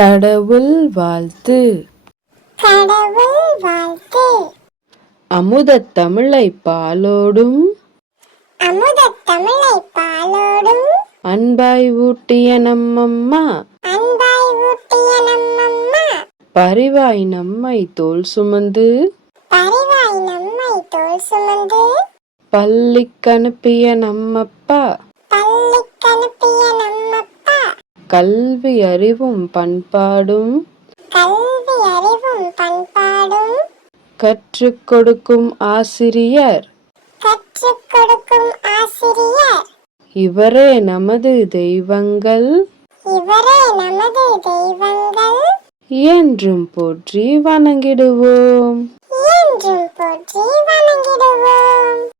கடவுள் வாழ்த்து. கடவுள் வாழ்த்து. அமுதத் தமிழைப் பாலோடும் அமுதத் தமிழைப் பாலோடும் அன்பாய் ஊட்டிய நம்மம்மா அன்பாய் ஊட்டிய நம்மம்மா பரிவாய் நம்மை தோள் சுமந்து பரிவாய் நம்மை தோள் சுமந்து பள்ளிக்கனுப்பிய நம்மப்பா பள்ளிக்கனுப்பிய நம்மப்பா கல்வி அறிவும் பண்பாடும் கல்வி அறிவும் பண்பாடும் கற்றுக் கொடுக்கும் ஆசிரியர் கற்றுக் கொடுக்கும் ஆசிரியர் இவரே நமது தெய்வங்கள் இவரே நமது தெய்வங்கள் என்றும் போற்றி வணங்கிடுவோம். என்றும் போற்றி வணங்கிடுவோம்.